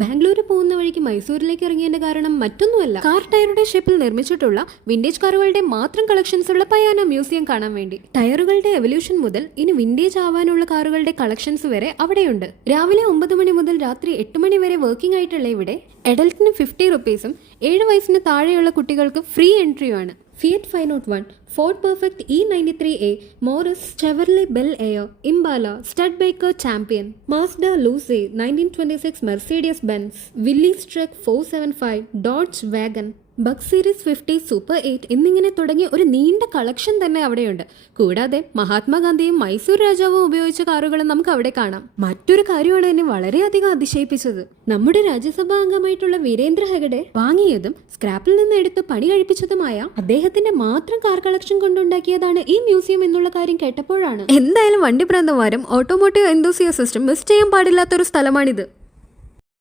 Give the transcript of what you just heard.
ബാംഗ്ലൂർ പോകുന്ന വഴിക്ക് മൈസൂരിലേക്ക് ഇറങ്ങിയതിന്റെ കാരണം മറ്റൊന്നുമല്ല, കാർ ടയറുടെ ഷേപ്പിൽ നിർമ്മിച്ചിട്ടുള്ള വിന്റേജ് കാറുകളുടെ മാത്രം കളക്ഷൻസ് ഉള്ള പയാന മ്യൂസിയം കാണാൻ വേണ്ടി. ടയറുകളുടെ എവല്യൂഷൻ മുതൽ ഇനി വിന്റേജ് ആവാനുള്ള കാറുകളുടെ കളക്ഷൻസ് വരെ അവിടെയുണ്ട്. രാവിലെ 9 മണി മുതൽ രാത്രി 8 മണി വരെ വർക്കിംഗ് ആയിട്ടുള്ള ഇവിടെ അഡൽട്ടിന് 50 റുപ്പീസും 7 വയസ്സിന് താഴെയുള്ള കുട്ടികൾക്ക് ഫ്രീ എൻട്രിയുമാണ്. Fiat 501, Ford Perfect E93A, Morris, Chevrolet Bel Air, Impala, Studebaker Champion, Mazda Luce, 1926 Mercedes Benz, Willys truck 475, Dodge wagon, bug series 50, super 8 എന്നിങ്ങനെ തുടങ്ങിയ ഒരു നീണ്ട കളക്ഷൻ തന്നെ അവിടെയുണ്ട്. കൂടാതെ മഹാത്മാഗാന്ധിയും മൈസൂർ രാജാവും ഉപയോഗിച്ച കാറുകളും നമുക്ക് അവിടെ കാണാം. മറ്റൊരു കാര്യമാണ് എന്നെ വളരെയധികം അതിശയിപ്പിച്ചത്. നമ്മുടെ രാജ്യസഭാ അംഗമായിട്ടുള്ള വീരേന്ദ്ര ഹെഗഡെ വാങ്ങിയതും സ്ക്രാപ്പിൽ നിന്ന് എടുത്ത് പണി കഴിപ്പിച്ചതുമായ അദ്ദേഹത്തിന്റെ മാത്രം കാർ കളക്ഷൻ കൊണ്ടുണ്ടാക്കിയതാണ് ഈ മ്യൂസിയം എന്നുള്ള കാര്യം കേട്ടപ്പോഴാണ്. എന്തായാലും വണ്ടി ഭ്രാന്തന്മാരും ഓട്ടോമോട്ടീവ് എന്തൂസിയസിസ്റ്റും മിസ് ചെയ്യാൻ പാടില്ലാത്തൊരു സ്ഥലമാണിത്.